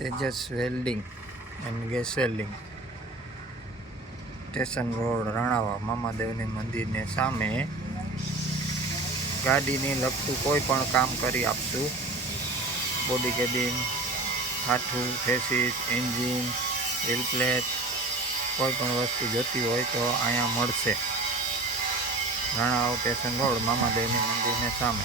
Tejas welding and gas welding, station road, Ranava, મામાદેવની મંદિરની સામે ગાડીની લગતું કોઈ પણ કામ કરી આપશું. બોડી કેબિન, હાથું, ફેસીસ, એન્જિન, વ્હીલ પ્લેટ, કોઈ પણ વસ્તુ જોતી હોય તો અહીંયા મળશે. રાણાવા સ્ટેશન રોડ, મામાદેવની મંદિરની સામે.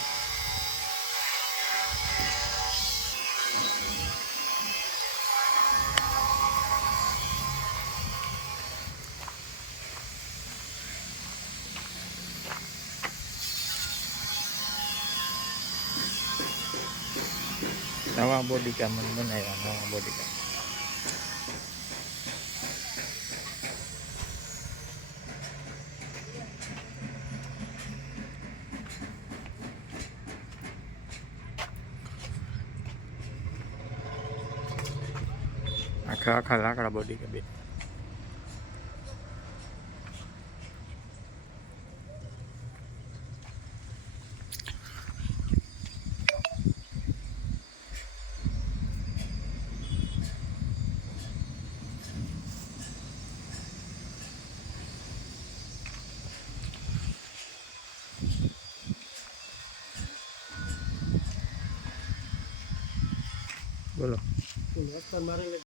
નવા બોડી કામ બનાવ્યા, નવા બોડી કામ. આખા લાકડા બોડી કે બે. બોલો.